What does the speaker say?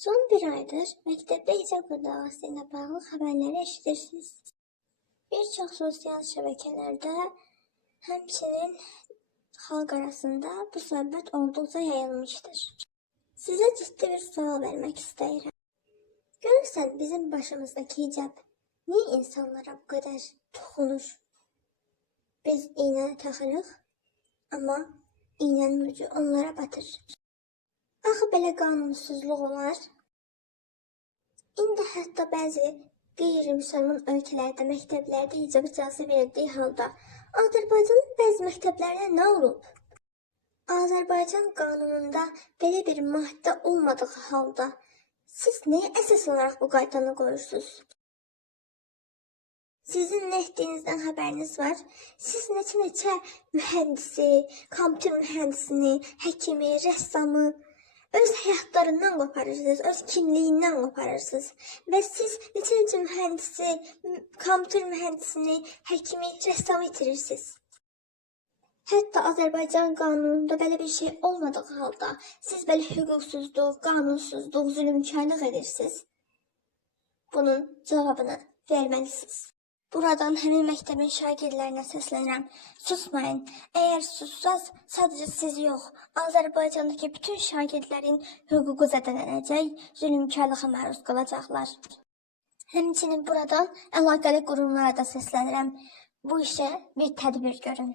Son bir aydır məktəbdə icab qadağası ilə bağlı xəbərləri eşidirsiniz. Bir çox sosial şəbəkələrdə, həmçinin xalq arasında bu söhbət olduqca yayılmışdır. Sizə ciddi bir sual vermək istəyirəm. Görürsən bizim başımızdakı icab niyə insanlara bu qədər toxunur? Biz iynəni taxırıq, amma iynənin ucu onlara batır. Axı belə qanunsuzluq olar. İndi hətta bəzi qeyri-müsəlman ölkələrdə, məktəblərdə icab icazə verildiyi halda Azərbaycanın bəzi məktəblərində nə olub? Azərbaycan qanununda belə bir maddə olmadığı halda siz nəyə əsas olaraq bu qaydanı qoyursunuz? Sizin nə etdiyinizdən xəbəriniz var. Siz neçə mühəndisi, kompüter mühəndisini, həkimi, rəssamı öz həyatlarından qoparırsınız, öz kimliyindən qoparırsınız. Və siz neçə mühəndisi, kompüter mühəndisini, həkimi, rəssamı itirirsiniz. Hətta Azərbaycan qanununda belə bir şey olmadığı halda siz belə hüquqsuzluq, qanunsuzluq, zülmkarlıq edirsiniz. Bunun cavabını verməlisiniz. Buradan həmin məktəbin şagirdlərinə səslənirəm. Susmayın. Əgər sussaz, sadəcə siz yox, Azərbaycandakı bütün şagirdlərin hüququ zədələnəcək, zülmkarlığa məruz qalacaqlar. Həmçinin buradan əlaqəli qurumlara da səslənirəm. Bu işə bir tədbir görün.